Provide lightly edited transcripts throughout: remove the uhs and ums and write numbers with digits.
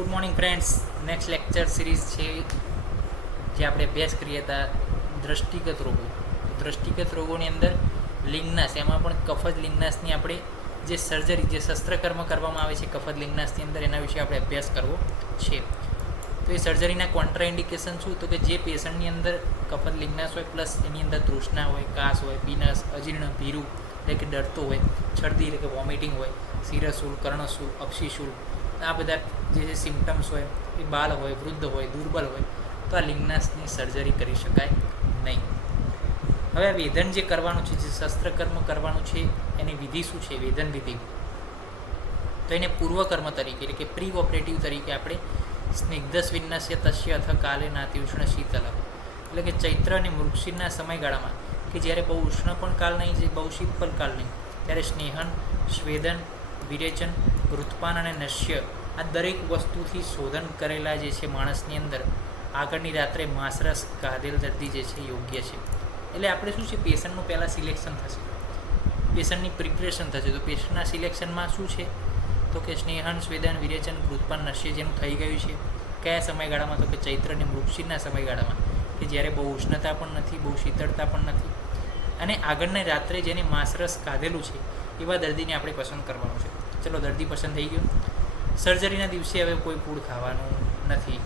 Good morning friends. Next lecture series છે જે આપણે અભ્યાસ કરીએ હતા દ્રષ્ટિગત રોગો. દ્રષ્ટિગત રોગોની અંદર લિંગનાશ, એમાં પણ કફજ લિંગનાશની આપણે જે સર્જરી, જે શસ્ત્રકર્મ કરવામાં આવે છે કફજ લિંગનાશની અંદર, એના વિશે આપણે અભ્યાસ કરવો છે. તો એ સર્જરીના કોન્ટ્રાઇન્ડિકેશન શું? તો કે જે પેશન્ટની અંદર કફજ લિંગનાશ હોય પ્લસ એની અંદર તૃષ્ણા હોય, કાસ હોય, પીનસ, અજીર્ણ, ભીરું એટલે કે ડરતો હોય, છરદી એટલે કે વોમિટિંગ હોય, શિરશૂલ, કર્ણશૂલ, અક્ષિશૂલ, આ બધા જે સિમ્ટમ્સ હોય, એ બાળ હોય, વૃદ્ધ હોય, દુર્બલ હોય, તો આ લિંગનાશની સર્જરી કરી શકાય નહીં. હવે આ વેધન જે કરવાનું છે, જે શસ્ત્રકર્મ કરવાનું છે, એની વિધિ શું છે? વેધન વિધિ. તો એને પૂર્વકર્મ તરીકે એટલે કે પ્રી ઓપરેટિવ તરીકે આપણે સ્નિગ્ધ વિન્નસ્ય તસ્ય અથ કાલે નાતિઉષ્ણ શીતલ, એટલે કે ચૈત્ર અને મૃગશિરના સમયગાળામાં કે જ્યારે બહુ ઉષ્ણ પણ કાળ નહીં, જે બહુ શીત પણ કાળ નહીં, ત્યારે સ્નેહન, સ્વેદન, વિરેચન, વૃત્પાન અને નશ્ય આ દરેક વસ્તુથી શોધન કરેલા જે છે માણસની અંદર આગળની રાત્રે માંસરસ કાઢેલ દર્દી જે છે યોગ્ય છે. એટલે આપણે શું છે, પેશન્ટનું પહેલાં સિલેક્શન થશે, પેશન્ટની પ્રિપરેશન થશે. તો પેશન્ટના સિલેક્શનમાં શું છે? તો કે સ્નેહન, સ્વેદન, વિરેચન, વૃત્પાન, નશ્ય જેનું થઈ ગયું છે કયા સમયગાળામાં? તો કે ચૈત્ર અને મૃગશિરના સમયગાળામાં, કે જ્યારે બહુ ઉષ્ણતા પણ નથી, બહુ શીતળતા પણ નથી, અને આગળની રાત્રે જેને માંસરસ કાઢેલું છે એવા દર્દીને આપણે પસંદ કરવાનું છે. ચલો, દર્દી પસંદ થઈ ગયો. સર્જરીના દિવસે હવે કોઈ ફૂડ ખાવાનું નથી.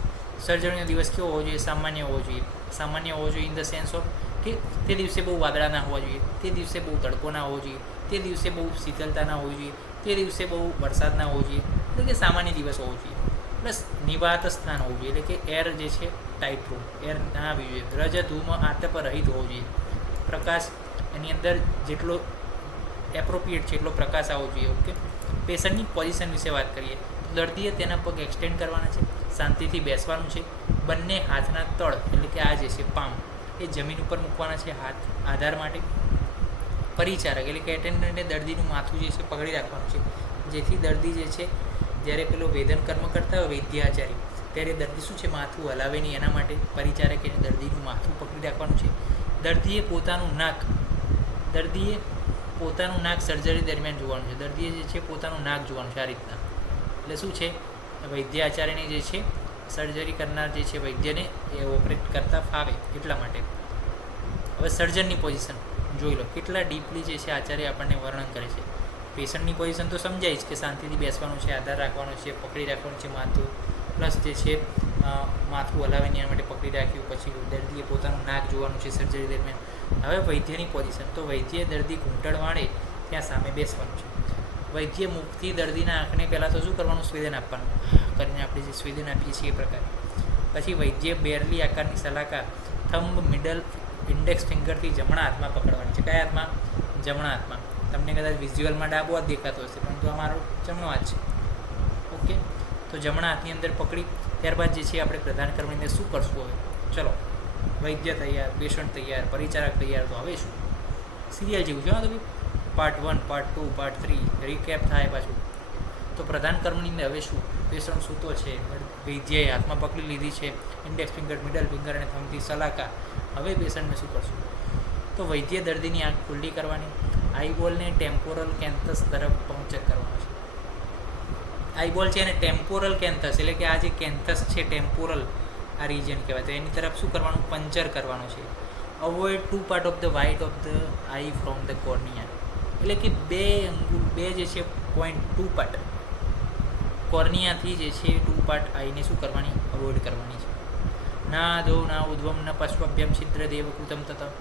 સર્જરીનો દિવસ કેવો હોવો જોઈએ? સામાન્ય હોવો જોઈએ. સામાન્ય હોવો જોઈએ ઇન ધ સેન્સ ઓફ કે તે દિવસે બહુ વાદળા ના હોવા જોઈએ, તે દિવસે બહુ તડકો ના હોવો જોઈએ, તે દિવસે બહુ શીતળતા ના હોવી જોઈએ, તે દિવસે બહુ વરસાદ ના હોવો જોઈએ, એટલે કે સામાન્ય દિવસ હોવો જોઈએ. પ્લસ નિવાત સ્થાન હોવું જોઈએ, એટલે કે એર જે છે ટાઇટ રૂમ, એર ના આવી જોઈએ. રજ ધૂમ આતપ રહિત હોવો જોઈએ. પ્રકાશ એની અંદર જેટલો એપ્રોપ્રિએટ છે એટલો પ્રકાશ આવવો જોઈએ. ઓકે, પેશન્ટની પોઝિશન વિશે વાત કરીએ. દર્દીએ તેના પગ એક્સટેન્ડ કરવાના છે, શાંતિથી બેસવાનું છે, બંને હાથના તળ એટલે કે આ જે છે પામ એ જમીન ઉપર મૂકવાના છે હાથ આધાર માટે. પરિચારક એટલે કે એટેન્ડન્ટે દર્દીનું માથું જે છે પકડી રાખવાનું છે, જેથી દર્દી જે છે જ્યારે પેલો વેદન કર્મ કરતા હોય વૈદ્યાચારી, ત્યારે દર્દી શું છે માથું હલાવે નહીં, એના માટે પરિચારકે દર્દીનું માથું પકડી રાખવાનું છે. દર્દીએ પોતાનું નાક સર્જરી દરમિયાન જોવાનું છે. દર્દીએ જે છે પોતાનું નાક જોવાનું છે આ રીતના. એટલે શું છે, વૈદ્યાચાર્યને જે છે સર્જરી કરનાર જે છે વૈદ્યને એ ઓપરેટ કરતા ફાવે એટલા માટે. હવે સર્જનની પોઝિશન જોઈ લો, કેટલા ડીપલી જે છે આચાર્ય આપણને વર્ણન કરે છે. પેશન્ટની પોઝિશન તો સમજાય જ કે શાંતિથી બેસવાનું છે, આધાર રાખવાનો છે, પકડી રાખવાનું છે માથું, પ્લસ જે છે માથું હલાવે એના માટે પકડી રાખ્યું. પછી દર્દીએ પોતાનું નાક જોવાનું છે સર્જરી દરમિયાન. હવે વૈદ્યની પોઝિશન, તો વૈદ્યએ દર્દી ઘૂંટણ વાળે ત્યાં સામે બેસવાનું છે. વૈદ્ય મુખથી દર્દીના આંખને પહેલાં તો શું કરવાનું? સ્વેદન આપવાનું, કરીને આપણે જે સ્વેદન આપીએ છીએ એ પ્રકારે. પછી વૈદ્ય બેરલી આકારની સલાકા થંબ મિડલ ઇન્ડેક્સ ફિંગરથી જમણા હાથમાં પકડવાની છે. કયા હાથમાં? જમણા હાથમાં. તમને કદાચ વિઝ્યુઅલમાં ડાબો હાથ દેખાતો હશે, પરંતુ આ મારો જમણો હાથ છે. ઓકે, તો જમણા હાથની અંદર પકડી ત્યારબાદ જે છે આપણે પ્રદાન કરવાની અંદર શું કરશું? હવે ચલો, વૈદ્ય તૈયાર, પેશન્ટ તૈયાર, પરિચારક તૈયાર. તો હવે શું? સિરિયલ જેવું છે. હા, તો પાર્ટ 1, પાર્ટ 2, પાર્ટ 3 રીકેપ થાય પાછું. તો પ્રધાન કર્મની અંદર હવે શું? પેશન્ટ સૂતો છે, વૈદ્યએ હાથમાં પકડી લીધી છે ઇન્ડેક્સ ફિંગર, મિડલ ફિંગર અને થંબથી સલાકા. હવે પેશન્ટને શું કરશું? તો વૈદ્ય દર્દીની આંખ ખુલ્લી કરવાની, આઈબોલને ટેમ્પોરલ કેન્થસ તરફ પંક્ચર કરવાનો છે. આઈબોલ છે અને ટેમ્પોરલ કેન્થસ એટલે કે આ જે કેન્થસ છે ટેમ્પોરલ આ રિજન કહેવાય, તો એની તરફ શું કરવાનું? પંચર કરવાનું છે. Avoid 2 part of the white of the I from the cornea, એટલે કે બે જે છે પોઈન્ટ 2 પાર્ટ કોર્નિયાથી જે છે 2 પાર્ટ આઈને શું કરવાની? અવોઇડ કરવાની છે. ના અધો ના ઉદ્વમ ન પશ્વભ્યમ છિદ્ર દેવકૃતમ તથા,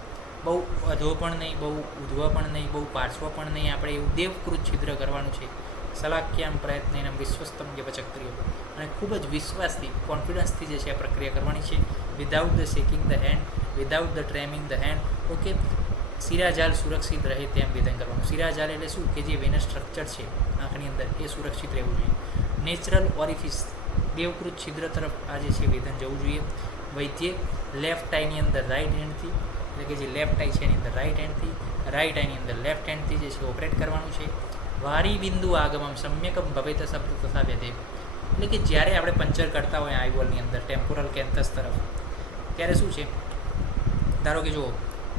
બહુ અધો પણ નહીં, બહુ ઉધ્વ પણ નહીં, બહુ પાર્શ્વ પણ નહીં, આપણે એવું દેવકૃત છિદ્ર કરવાનું છે. સલાક્યામ પ્રયત્ન એના વિશ્વસ્તમ યવચક્રિય, અને ખૂબ જ વિશ્વાસથી, કોન્ફિડન્સથી જે છે આ પ્રક્રિયા કરવાની છે. Without the shaking the hand, without the trembling the hand. Okay, શિરાજાલ સુરક્ષિત રહે તેમ વેદન કરવાનું. શિરાજાલ એટલે શું? કે જે વેનસ સ્ટ્રક્ચર છે આંખની અંદર એ સુરક્ષિત રહેવું જોઈએ. નેચરલ ઓરિફિસ દેવકૃત છિદ્ર તરફ આ જે છે વેદન જવું જોઈએ. વૈદ્ય લેફ્ટ આઈની અંદર રાઈટ હેન્ડથી, એટલે કે જે લેફ્ટ આઈ છે એની અંદર રાઈટ હેન્ડથી, રાઈટ આઈની અંદર લેફ્ટ હેન્ડથી જે છે ઓપરેટ કરવાનું છે. વારી બિંદુ આગમમ સમ્યકમ ભવેત શબ્દ તથા વ્યધે, એટલે કે જ્યારે આપણે પંચર કરતા હોય આઈબોલની અંદર ટેમ્પોરલ કેન્થસ તરફ, ત્યારે શું છે? ધારો કે જુઓ,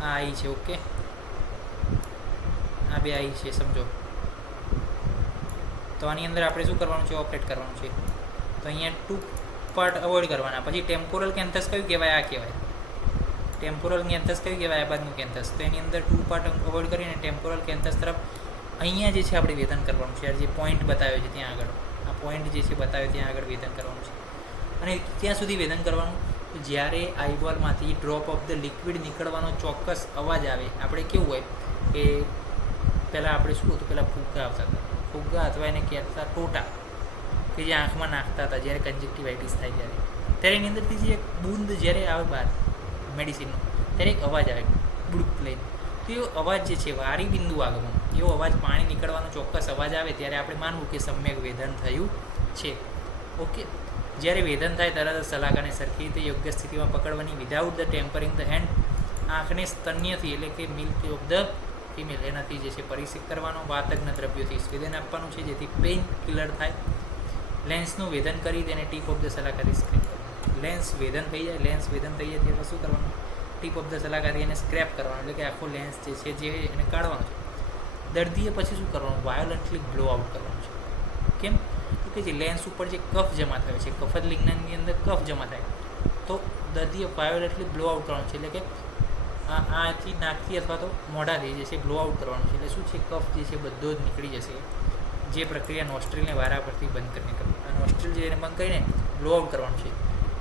આ આઈ છે, ઓકે, આ બે આઈ છે સમજો. તો આની અંદર આપણે શું કરવાનું છે? ઓપરેટ કરવાનું છે. તો અહીંયા 2 પાર્ટ અવોઇડ કરવાના. પછી ટેમ્પોરલ કેન્થસ કયું કહેવાય? આ કહેવાય ટેમ્પોરલ કેન્થસ કયું કહેવાય? આ બાજુનું કેન્થસ. તો એની અંદર 2 પાર્ટ અવોઇડ કરીને ટેમ્પોરલ કેન્થસ તરફ અહીંયા જે છે આપણે વેધન કરવાનું છે. જે પોઈન્ટ બતાવ્યો છે ત્યાં આગળ, આ પોઈન્ટ જે છે બતાવ્યો ત્યાં આગળ વેધન કરવાનું છે. અને ત્યાં સુધી વેધન કરવાનું જ્યારે આઈબોલમાંથી ડ્રોપ ઓફ ધ લિક્વિડ નીકળવાનો ચોક્કસ અવાજ આવે. આપણે કેવું હોય કે પહેલાં આપણે શું હતું, પહેલાં ફુગ્ગા આવતા હતા, ફુગ્ગા અથવા એને કહેતા ટોટા, કે જે આંખમાં નાખતા હતા જ્યારે કન્જક્ટિવાઇટિસ થાય ત્યારે એની અંદરથી જે એક બૂંદ જ્યારે આવે બહાર મેડિસિનનો, ત્યારે એક અવાજ આવે બુડુક લઈને. તો એ અવાજ જે છે વારી બિંદુ આગમન, એવો અવાજ પાણી નીકળવાનો ચોક્કસ અવાજ આવે ત્યારે આપણે માનવું કે સમ્યક વેધન થયું છે. ઓકે. જ્યારે વેધન થાય તરત જ સલાકાને સરખી રીતે યોગ્ય સ્થિતિમાં પકડવાની, without the tampering the hand. આંખને સ્તન્યથી એટલે કે મિલ્ક ઓફ ધ ફિમેલ એનાથી જે છે પરિક્ષિત કરવાનો. વાતજ્ઞ દ્રવ્યોથી સ્વેદન આપવાનું છે જેથી પેઇન કિલર થાય. લેન્સનું વેધન કરી તેને ટીપ ઓફ ધ સલાકાથી સ્ક્રેપ કરવાનું. લેન્સ વેધન થઈ જાય, લેન્સ વેધન થઈ જાય ત્યારે શું કરવાનું? ટીપ ઓફ ધ સલાકાથી એને સ્ક્રેપ કરવાનું, એટલે કે આખો લેન્સ જે છે જે એને કાઢવાનો છે. દર્દીએ પછી શું કરવાનું? વાયોલન્ટલી બ્લો આઉટ કરવાનું છે. કેમ? તો કે જે લેન્સ ઉપર જે કફ જમા થયો છે, કફત લિગ્નનની અંદર કફ જમા થાય તો દર્દીએ વાયોલન્ટલી બ્લો આઉટ કરવાનું છે. એટલે કે આથી નાકથી અથવા તો મોઢાથી જે છે બ્લો આઉટ કરવાનું છે. એટલે શું છે? કફ જે છે બધો જ નીકળી જશે. જે પ્રક્રિયા નોસ્ટ્રીલને વારા પરથી બંધ કરીને કરવી. આ નોસ્ટ્રીલ જે એને બંધ કરીને બ્લો આઉટ કરવાનું છે.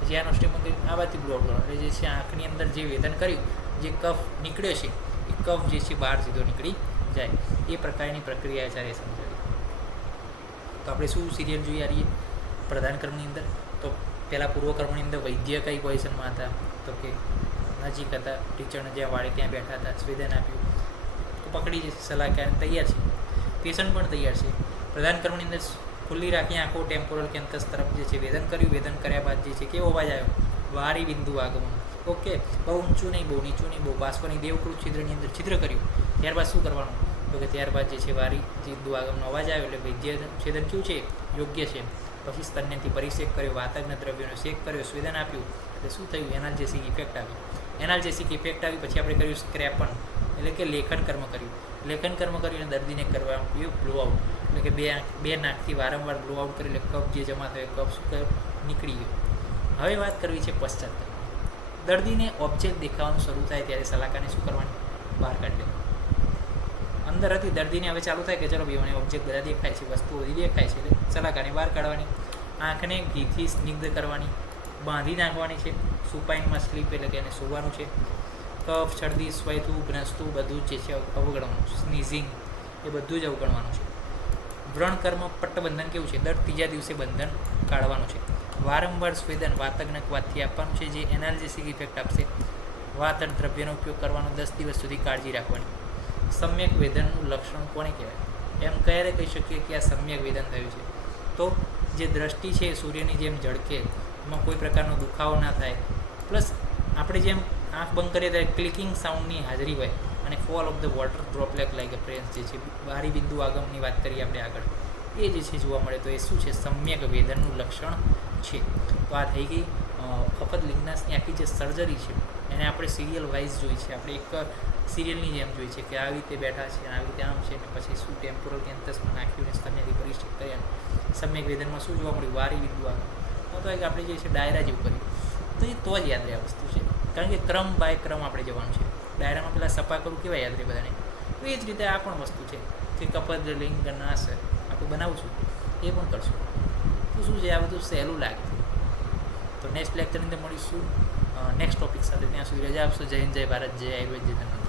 પછી આ નોસ્ટ્રીલ બંધ કરીને આ બાજુથી બ્લો આઉટ કરવાનું. એટલે જે છે આંખની અંદર જે વેદન કર્યું, જે કફ નીકળ્યો છે એ કફ જે છે બહાર સીધો નીકળી જાય. એ પ્રકારની પ્રક્રિયા જ્યારે સમજાવી. તો આપણે શું સિરિયલ જોઈ આ રહીએ પ્રધાનક્રમની અંદર? તો પહેલાં પૂર્વક્રમની અંદર વૈદ્ય કઈ પોઝિશનમાં હતા? તો કે નજીક હતા, ટીચરને જ્યાં વાળે ત્યાં બેઠા હતા, સ્વેદન આપ્યું તો પકડી જશે, સલાહ ક્યારે તૈયાર છે, પેશન્ટ પણ તૈયાર છે. પ્રધાનક્રમની અંદર ખુલ્લી રાખી આંખો ટેમ્પોરલ કેન્થસ તરફ જે છે વેદન કર્યું. વેદન કર્યા બાદ જે છે કેવો અવાજ આવ્યો? વારી બિંદુ આગમન. ઓકે. બહુ ઊંચું નહીં, બહુ નીચું નહીં, બહુ બાષ્પની દેવકૃત છિદ્રની અંદર છિદ્ર કર્યું. ત્યારબાદ શું કરવાનું? તો કે ત્યારબાદ જે છે વારી બિંદુ આગમનનો અવાજ આવ્યો એટલે વૈદ્ય છેદન કેવું છે? યોગ્ય છે. પછી સ્તન્યથી પરિક્ષેપ કર્યો, વાતજ્ઞ દ્રવ્યોનો શેક કર્યો, સ્વેદન આપ્યું એટલે શું થયું? એનાલ્જેસિક ઇફેક્ટ આવી. એનાલ્જેસિક ઇફેક્ટ આવી પછી આપણે કર્યું સ્ક્રેપન, એટલે કે લેખન કર્મ કર્યું. લેખન કર્મ કર્યું અને દર્દીને કરવા આવ્યું બ્લો આઉટ, એટલે કે બે નાકથી વારંવાર બ્લો આઉટ કરી એટલે કફ જે જમા થયો કફ શું કર્યો? નીકળી ગયો. હવે વાત કરવી છે પશ્ચાત. દર્દીને ઓબ્જેક્ટ દેખાવાનું શરૂ થાય ત્યારે સલાકાને શું કરવાની? બહાર કાઢી લેવાની. અંદર હતી દર્દીને હવે ચાલુ થાય કે ચલો ભાઈ મને ઓબ્જેક્ટ બધા દેખાય છે, વસ્તુઓ બધી દેખાય છે, એટલે સલાકાને બહાર કાઢવાની. આંખને ઘીથી સ્નિગ્ધ કરવાની, બાંધી નાખવાની છે. સુપાઇનમાં સ્લીપ એટલે કે એને સૂવાનું છે. કફ, શરદી, સ્વયથું, ગ્રસ્તું બધું જ જે છે અવગણવાનું. સ્નીઝિંગ એ બધું જ અવગણવાનું છે. વ્રણકર્મ પટ્ટબંધન કેવું છે? દર ત્રીજા દિવસે બંધન કાઢવાનું છે. વારંવાર સ્વેદન વાતજ્ઞક વાતથી આપવાનું છે જે એનાલ્જેસિક ઇફેક્ટ આપશે. વાતર દ્રવ્યનો ઉપયોગ કરવાનો. 10 દિવસ સુધી કાળજી રાખવાની. સમ્યક વેદનનું લક્ષણ કોને કહેવાય? એમ ક્યારે કહી શકીએ કે આ સમ્યક વેદન થયું છે? તો જે દ્રષ્ટિ છે સૂર્યની જેમ ઝળકે, એમાં કોઈ પ્રકારનો દુખાવો ના થાય, પ્લસ આપણે જેમ આંખ બંધ કરીએ ત્યારે ક્લિકિંગ સાઉન્ડની હાજરી હોય, અને fall of the water droplet like a prince જે છે બારી બિંદુ આગમની વાત કરીએ આપણે આગળ, એ જે છે જોવા મળે તો એ શું છે? સમ્યક વેદનનું લક્ષણ છે. તો આ થઈ ગઈ કફત લિગ્નાસની આખી જે સર્જરી છે એને આપણે સિરિયલ વાઇઝ જોઈ છે. આપણે એક સિરિયલની જેમ જોઈ છે કે આવી રીતે બેઠા છે, આવી રીતે આમ છે, ને પછી શું ટેમ્પોરલ કેન્થસમાં નાખ્યું ને સ્તન્યથી પરિષ્ઠિત કર્યા. સમ્યક વેદનમાં શું જોવા મળ્યું? વારી બિંદુ આગમન. તો એક આપણે જે છે ડાયરા જેવું કર્યું તો એ તો જ યાદ રહે આ વસ્તુ છે, કારણ કે ક્રમ બાય ક્રમ આપણે જવાનું છે. ડાયરામાં પેલા સપા કરું કેવા યાદ રહે બધાને, તો એ જ રીતે આ પણ વસ્તુ છે કે કપદ લિંગ નાશ આપણે બનાવશું એ પણ કરશું. તો શું છે આ બધું સહેલું લાગે. તો નેક્સ્ટ લેક્ચરની અંદર મળીશું નેક્સ્ટ ટોપિક સાથે. ત્યાં સુધી રજા આપશો. જય હિન્દ, જય ભારત, જય આયુર્વેદ, જય ધન્યવાદ.